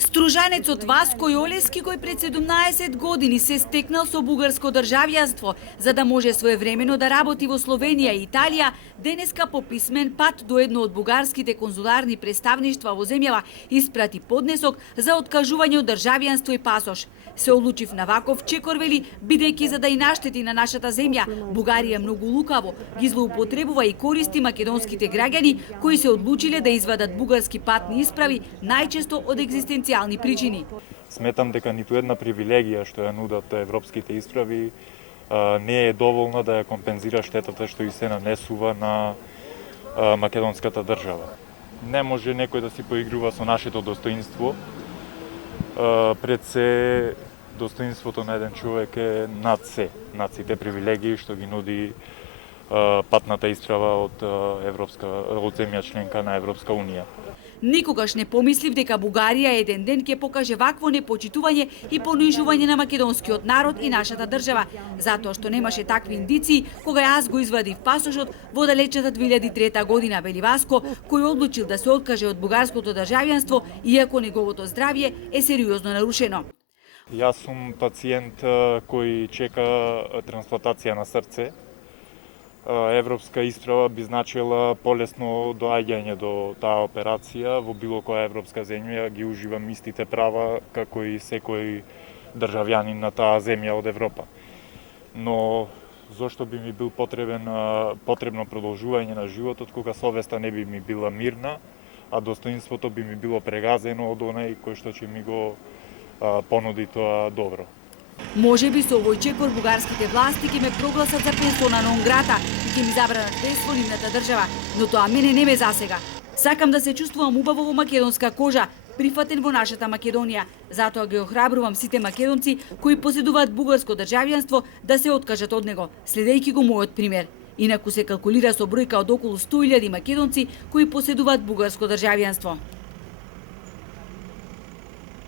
Стружанецот Васко Јолески, кој пред 17 години се стекнал со бугарско државјанство, за да може своевремено да работи во Словенија и Италија, денеска по писмен пат до едно од бугарските конзуларни представништва во земјава испрати поднесок за откажување од државјанство и пасош. Се одлучив на ваков чекор, вели, бидејќи за да и наштети на нашата земја, Бугарија многу лукаво ги злоупотребува и користи македонските граѓани кои се одлучиле да извадат бугарски патни исправи, најчесто од екзистенцијални причини. Сметам дека ниту една привилегија што ја нудат европските исправи не е доволна да ја компензира штетата што и се нанесува на македонската држава. Не може некој да си поигрува со нашето достоинство. Пред се, достоинството на еден човек е над се, над сите привилегии што ги нуди патната исправа од земја членка на Европска унија. Никогаш не помислив дека Бугарија еден ден ќе покаже вакво непочитување и понижување на македонскиот народ и нашата држава, затоа што немаше такви индиции кога јас го извадив пасошот во далечната 2003 година, вели Васко, кој одлучил да се откаже од бугарското државјанство, иако неговото здравје е сериозно нарушено. Јас сум пациент кој чека трансплантација на срце. Европска исправа би значила полесно доаѓање до таа операција. Во било која европска земја ги уживам истите права како и секој државјанин на таа земја од Европа. Но зошто би ми бил потребно продолжување на животот кога совеста не би ми била мирна, а достоинството би ми било прегазено од онај кој што ќе ми го понуди тоа добро. Можеби со овој чекор бугарските власти ќе ме прогласат за персона нон грата и ќе ми забранат влез во нивната држава, но тоа мене не ме засега. Сакам да се чувствувам убаво во македонска кожа, прифатен во нашата Македонија. Затоа ги охрабрувам сите македонци кои поседуваат бугарско државјанство да се откажат од него, следејќи го мојот пример. Инаку се калкулира со бројка од околу 100.000 македонци кои поседуваат бугарско државјанство.